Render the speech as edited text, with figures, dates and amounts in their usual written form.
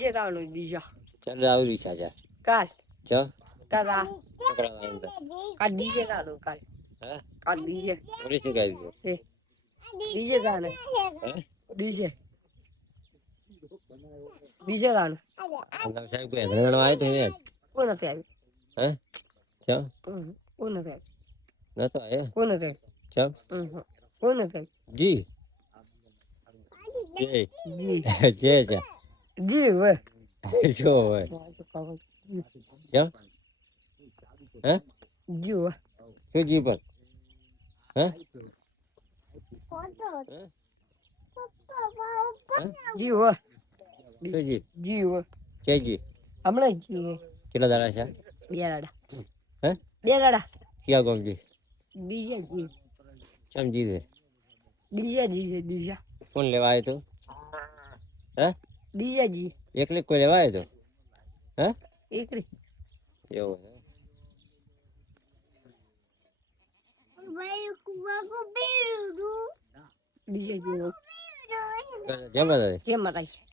જે તાણું બીજા ચાલ આવડી સાજા કાલ ચો કાલા છોકરા વાંદા કાલ ડીજે તાણું કાલ હા કાલ ડીજે ઓરી શું ગાવી એ ડીજે તાણે હે ડીજે ડીજે તાણે આમ સાહેબ કોઈ ઘણો આવ્યો તો હે કોણ નથી આવ્યું હે ચો કોણ નથી આવ્યું નતો આયો કોણ નથી ચો આવ્યું કોણ નથી જી આવ્યું જે જે જી વે શું હોય ચો હે જી વે શું જી પર હે જી વે શું જી જી વે કે જી હમણાં જી વે કેટલા દાડા છે બે રાડા હે બે રાડા ક્યાં ગામ જી બીજા જી ચમ જી દે બીજા જી છે બીજા કોણ લેવા આવ્યો તો હે બીજા જી એકલી કોઈ લેવા આવ્યો તો હે એકરી એવું બીજા જી જમા કેમ મતાઈ